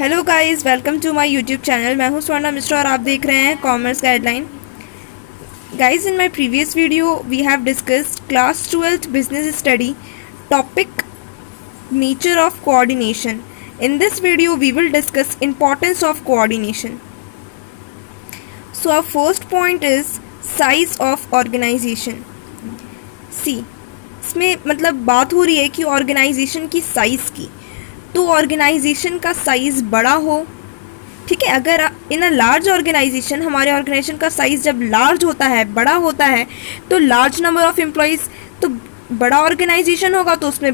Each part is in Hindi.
Hello guys, welcome to my YouTube channel. मैं हूं स्वर्णा मिश्रा और आप देख रहे हैं commerce guideline. Guys, in my previous video we have discussed class 12th business study topic nature of coordination. In this video we will discuss importance of coordination. So our first point is size of organization. See, इसमें मतलब बात हो रही है कि ऑर्गेनाइजेशन की साइज़ की, तो ऑर्गेनाइजेशन का साइज़ बड़ा हो, ठीक है। अगर इन अ लार्ज ऑर्गेनाइजेशन, हमारे ऑर्गेनाइजेशन का साइज़ जब लार्ज होता है, बड़ा होता है, तो लार्ज नंबर ऑफ़ एम्प्लॉयज़, तो बड़ा ऑर्गेनाइजेशन होगा तो उसमें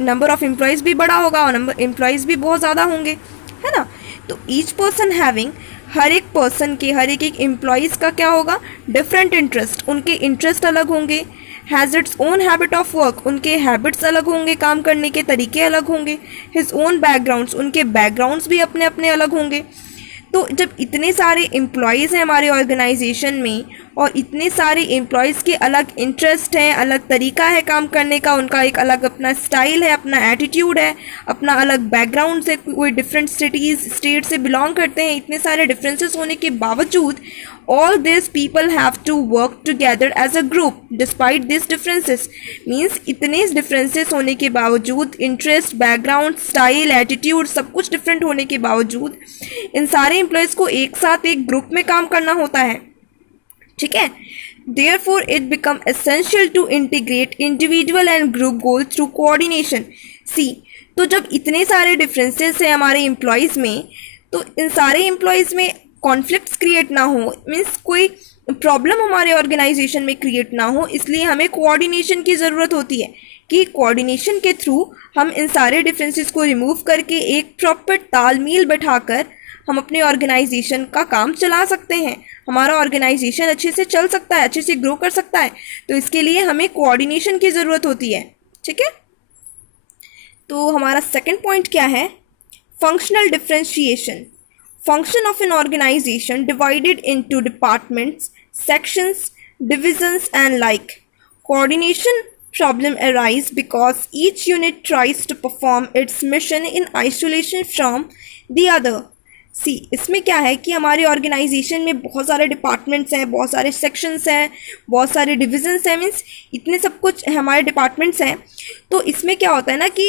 नंबर ऑफ़ एम्प्लॉयज़ भी बड़ा होगा और नंबर एम्प्लॉयज़ भी बहुत ज़्यादा होंगे, है ना। तो ईच पर्सन हैविंग, हर एक पर्सन के, हर एक एम्प्लॉयज़ का क्या होगा, डिफरेंट इंटरेस्ट, उनके इंटरेस्ट अलग होंगे। Has its own habit of work, उनके हैबिट्स अलग होंगे, काम करने के तरीके अलग होंगे। हिज ओन बैकग्राउंड्स, उनके बैकग्राउंड्स भी अपने अपने अलग होंगे। तो जब इतने सारे एम्प्लॉयज़ हैं हमारे ऑर्गेनाइजेशन में और इतने सारे एम्प्लॉयज़ के अलग इंटरेस्ट हैं, अलग तरीका है काम करने का, उनका एक अलग अपना स्टाइल है, अपना एटीट्यूड है, अपना अलग बैकग्राउंड से, कोई डिफरेंट सिटीज़ स्टेट से बिलोंग करते हैं, इतने सारे डिफरेंसेस होने के बावजूद all these people have to work together as a group despite these differences. Means इतने डिफरेंसेस होने के बावजूद, इंटरेस्ट, बैकग्राउंड, स्टाइल, एटीट्यूड सब कुछ डिफरेंट होने के बावजूद इन सारे एम्प्लॉयज़ को एक साथ एक ग्रुप में काम करना होता है, ठीक है। Therefore it become essential to integrate individual and group goals through coordination. See, तो जब इतने सारे डिफरेंसेस हैं हमारे एम्प्लॉयज़ में, तो इन सारे एम्प्लॉयज़ में कॉन्फ्लिक्ट्स क्रिएट ना हो, मीन्स कोई प्रॉब्लम हमारे ऑर्गेनाइजेशन में क्रिएट ना हो, इसलिए हमें कोऑर्डिनेशन की ज़रूरत होती है कि कोऑर्डिनेशन के थ्रू हम इन सारे डिफरेंसेस को रिमूव करके एक प्रॉपर तालमेल बैठाकर हम अपने ऑर्गेनाइजेशन का काम चला सकते हैं, हमारा ऑर्गेनाइजेशन अच्छे से चल सकता है, अच्छे से ग्रो कर सकता है। तो इसके लिए हमें कोऑर्डिनेशन की ज़रूरत होती है, ठीक है। तो हमारा सेकेंड पॉइंट क्या है, functional differentiation. Function of an organization divided into departments, sections, divisions and like. Coordination problem arise because each unit tries to perform its mission in isolation from the other. See, इसमें क्या है कि हमारे ऑर्गेनाइजेशन में बहुत सारे डिपार्टमेंट्स हैं, बहुत सारे सेक्शंस हैं, बहुत सारे डिविजन्स हैं, मीन्स इतने सब कुछ हमारे डिपार्टमेंट्स हैं। तो इसमें क्या होता है ना कि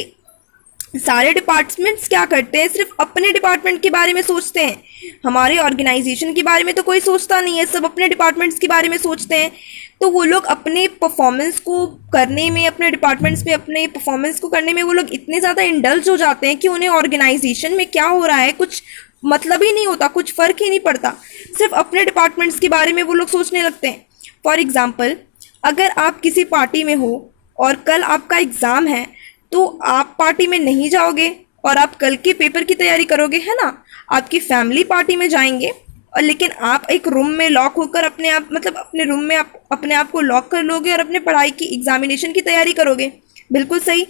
सारे डिपार्टमेंट्स क्या करते हैं, सिर्फ अपने डिपार्टमेंट के बारे में सोचते हैं, हमारे ऑर्गेनाइजेशन के बारे में तो कोई सोचता नहीं है, सब अपने डिपार्टमेंट्स के बारे में सोचते हैं। तो वो लोग अपने परफॉर्मेंस को करने में, अपने डिपार्टमेंट्स में अपने परफॉर्मेंस को करने में वो लोग इतने ज़्यादा इंडल्ज हो जाते हैं कि उन्हें ऑर्गेनाइजेशन में क्या हो रहा है कुछ मतलब ही नहीं होता, कुछ फ़र्क ही नहीं पड़ता, सिर्फ अपने डिपार्टमेंट्स के बारे में वो लोग सोचने लगते हैं। फॉर एग्ज़ाम्पल, अगर आप किसी पार्टी में हो और कल आपका एग्ज़ाम है, तो आप पार्टी में नहीं जाओगे और आप कल के पेपर की तैयारी करोगे, है ना। आपकी फैमिली पार्टी में जाएंगे और लेकिन आप एक रूम में लॉक होकर अपने आप, मतलब अपने रूम में आप अपने आप को लॉक कर लोगे और अपने पढ़ाई की एग्जामिनेशन की तैयारी करोगे, बिल्कुल सही।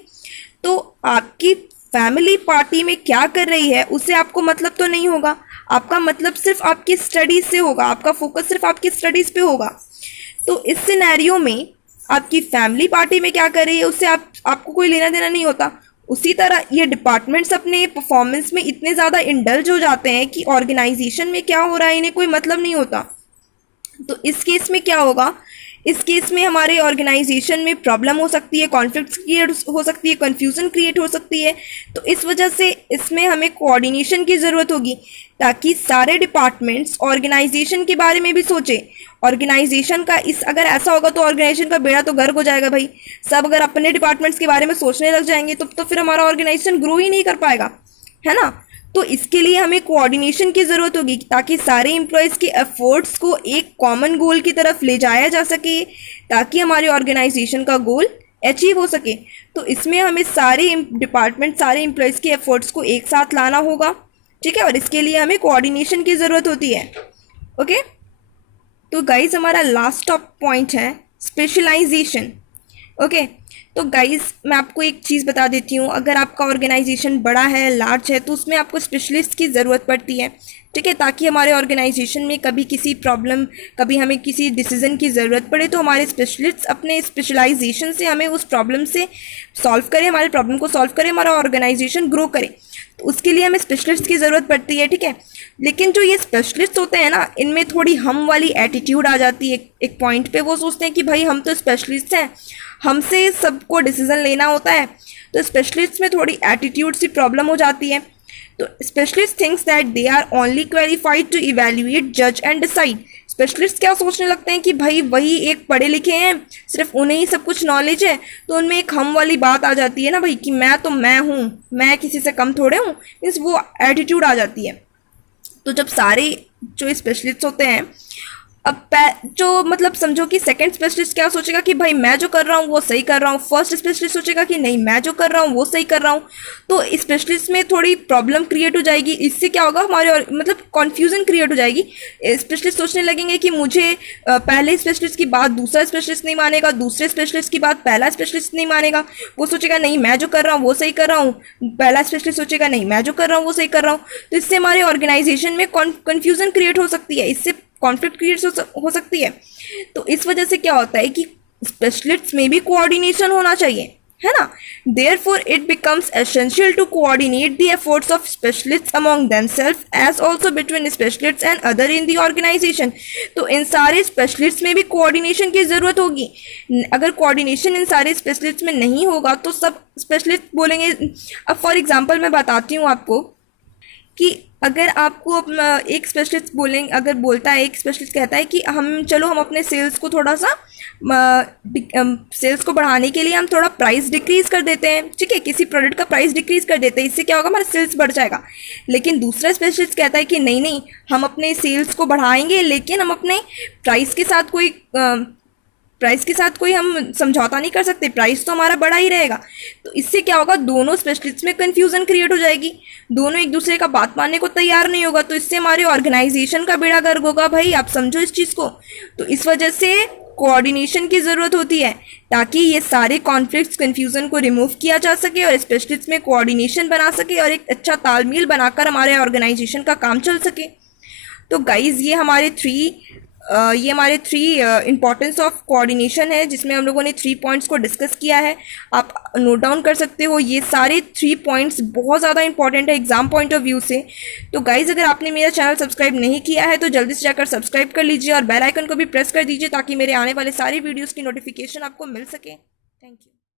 तो आपकी फैमिली पार्टी में क्या कर रही है उससे आपको मतलब तो नहीं होगा, आपका मतलब सिर्फ आपकी स्टडीज़ से होगा, आपका फोकस सिर्फ आपकी स्टडीज़ पे होगा। तो इस सिनेरियो में आपकी फैमिली पार्टी में क्या कर रही है उससे आपको कोई लेना देना नहीं होता। उसी तरह ये डिपार्टमेंट्स अपने परफॉर्मेंस में इतने ज़्यादा इंडल्ज हो जाते हैं कि ऑर्गेनाइजेशन में क्या हो रहा है इन्हें कोई मतलब नहीं होता। तो इस केस में क्या होगा, इस केस में हमारे ऑर्गेनाइजेशन में प्रॉब्लम हो सकती है, कॉन्फ्लिक्ट्स क्रिएट हो सकती है, कन्फ्यूज़न क्रिएट हो सकती है। तो इस वजह से इसमें हमें कोऑर्डिनेशन की ज़रूरत होगी ताकि सारे डिपार्टमेंट्स ऑर्गेनाइजेशन के बारे में भी सोचें। ऑर्गेनाइजेशन का अगर ऐसा होगा तो ऑर्गेनाइजेशन का बेड़ा तो गर्क हो जाएगा भाई। सब अगर अपने डिपार्टमेंट्स के बारे में सोचने लग जाएंगे तो फिर हमारा ऑर्गेनाइजेशन ग्रो ही नहीं कर पाएगा, है ना। तो इसके लिए हमें कोऑर्डिनेशन की ज़रूरत होगी ताकि सारे एम्प्लॉयज़ के एफर्ट्स को एक कॉमन गोल की तरफ ले जाया जा सके, ताकि हमारे ऑर्गेनाइजेशन का गोल अचीव हो सके। तो इसमें हमें सारे डिपार्टमेंट, सारे एम्प्लॉयज़ के एफर्ट्स को एक साथ लाना होगा, ठीक है, और इसके लिए हमें कोऑर्डिनेशन की ज़रूरत होती है। ओके, तो गाइज हमारा लास्ट टॉप पॉइंट है स्पेशलाइजेशन। ओके, तो गाइज़ मैं आपको एक चीज़ बता देती हूँ, अगर आपका ऑर्गेनाइजेशन बड़ा है, लार्ज है, तो उसमें आपको स्पेशलिस्ट की ज़रूरत पड़ती है, ठीक है, ताकि हमारे ऑर्गेनाइजेशन में कभी किसी प्रॉब्लम, कभी हमें किसी डिसीज़न की ज़रूरत पड़े तो हमारे स्पेशलिस्ट अपने स्पेशलाइजेशन से हमें उस प्रॉब्लम से सॉल्व करें, हमारे प्रॉब्लम को सॉल्व करें, हमारा ऑर्गेनाइजेशन ग्रो करे। तो उसके लिए हमें स्पेशलिस्ट की ज़रूरत पड़ती है, ठीक है। लेकिन जो ये स्पेशलिस्ट होते हैं ना, इनमें थोड़ी हम वाली एटीट्यूड आ जाती है एक पॉइंट पे। वो सोचते हैं कि भाई हम तो स्पेशलिस्ट हैं, हमसे सबको डिसीज़न लेना होता है। तो स्पेशलिस्ट में थोड़ी एटीट्यूड सी प्रॉब्लम हो जाती है। तो specialist thinks that they are only qualified to evaluate, जज एंड डिसाइड। स्पेशलिस्ट क्या सोचने लगते हैं कि भाई वही एक पढ़े लिखे हैं, सिर्फ उन्हें ही सब कुछ नॉलेज है। तो उनमें एक हम वाली बात आ जाती है ना भाई, कि मैं तो मैं हूँ, मैं किसी से कम थोड़े हूँ, मीन्स वो एटीट्यूड आ जाती है। तो जब सारे जो स्पेशलिस्ट होते हैं, अब जो मतलब समझो कि सेकंड स्पेशलिस्ट क्या सोचेगा कि भाई मैं जो कर रहा हूँ वो सही कर रहा हूँ, फर्स्ट स्पेशलिस्ट सोचेगा कि नहीं मैं जो कर रहा हूँ वो सही कर रहा हूँ। तो स्पेशलिस्ट में थोड़ी प्रॉब्लम क्रिएट हो जाएगी। इससे क्या होगा, हमारे और मतलब कन्फ्यूजन क्रिएट हो जाएगी। स्पेशलिस्ट सोचने लगेंगे कि मुझे पहले स्पेशलिस्ट की बात दूसरा स्पेशलिस्ट नहीं मानेगा, दूसरे स्पेशलिस्ट की बात पहला स्पेशलिस्ट नहीं मानेगा। वो सोचेगा नहीं मैं जो कर रहा हूँ वो सही कर रहा हूँ, पहला स्पेशलिस्ट सोचेगा नहीं मैं जो कर रहा हूँ वो सही कर रहा हूँ। तो इससे हमारे ऑर्गेनाइजेशन में कन्फ्यूजन क्रिएट हो सकती है, इससे कॉन्फ्लिक्ट क्रिएट हो सकती है। तो इस वजह से क्या होता है कि स्पेशलिस्ट में भी कोऑर्डिनेशन होना चाहिए, है ना। Therefore it becomes essential to coordinate the efforts of specialists among themselves as also between specialists and other in the organisation. तो इन सारे स्पेशलिस्ट्स में भी कोऑर्डिनेशन की ज़रूरत होगी। अगर कोऑर्डिनेशन इन सारे स्पेशलिस्ट्स में नहीं होगा तो सब स्पेशलिस्ट बोलेंगे। अब फॉर एग्जांपल मैं बताती हूँ आपको कि अगर आपको एक स्पेशलिस्ट बोलेंगे, अगर बोलता है, एक स्पेशलिस्ट कहता है कि हम अपने सेल्स को थोड़ा सा सेल्स को बढ़ाने के लिए हम थोड़ा प्राइस डिक्रीज़ कर देते हैं, ठीक है, किसी प्रोडक्ट का प्राइस डिक्रीज़ कर देते हैं, इससे क्या होगा, हमारा सेल्स बढ़ जाएगा। लेकिन दूसरा स्पेशलिस्ट कहता है कि नहीं नहीं, हम अपने सेल्स को बढ़ाएंगे लेकिन हम अपने प्राइस के साथ कोई हम समझौता नहीं कर सकते, प्राइस तो हमारा बड़ा ही रहेगा। तो इससे क्या होगा, दोनों स्पेशलिस्ट में कन्फ्यूज़न क्रिएट हो जाएगी, दोनों एक दूसरे का बात मानने को तैयार नहीं होगा। तो इससे हमारे ऑर्गेनाइजेशन का बेड़ा गर्क होगा। भाई आप समझो इस चीज़ को। तो इस वजह से कोऑर्डिनेशन की ज़रूरत होती है ताकि ये सारे कॉन्फ्लिक्ट्स, कन्फ्यूज़न को रिमूव किया जा सके और स्पेशलिस्ट में कोऑर्डिनेशन बना सके और एक अच्छा तालमेल बनाकर हमारे ऑर्गेनाइजेशन का काम चल सके। तो गाइज़ ये हमारे थ्री इंपॉर्टेंस ऑफ कोऑर्डिनेशन है, जिसमें हम लोगों ने 3 पॉइंट्स को डिस्कस किया है। आप नोट डाउन कर सकते हो, ये सारे 3 पॉइंट्स बहुत ज़्यादा इंपॉर्टेंट है एग्जाम पॉइंट ऑफ व्यू से। तो गाइज़ अगर आपने मेरा चैनल सब्सक्राइब नहीं किया है तो जल्दी से जाकर सब्सक्राइब कर लीजिए और बेल आइकन को भी प्रेस कर दीजिए ताकि मेरे आने वाले सारी वीडियोज़ की नोटिफिकेशन आपको मिल सके। Thank you.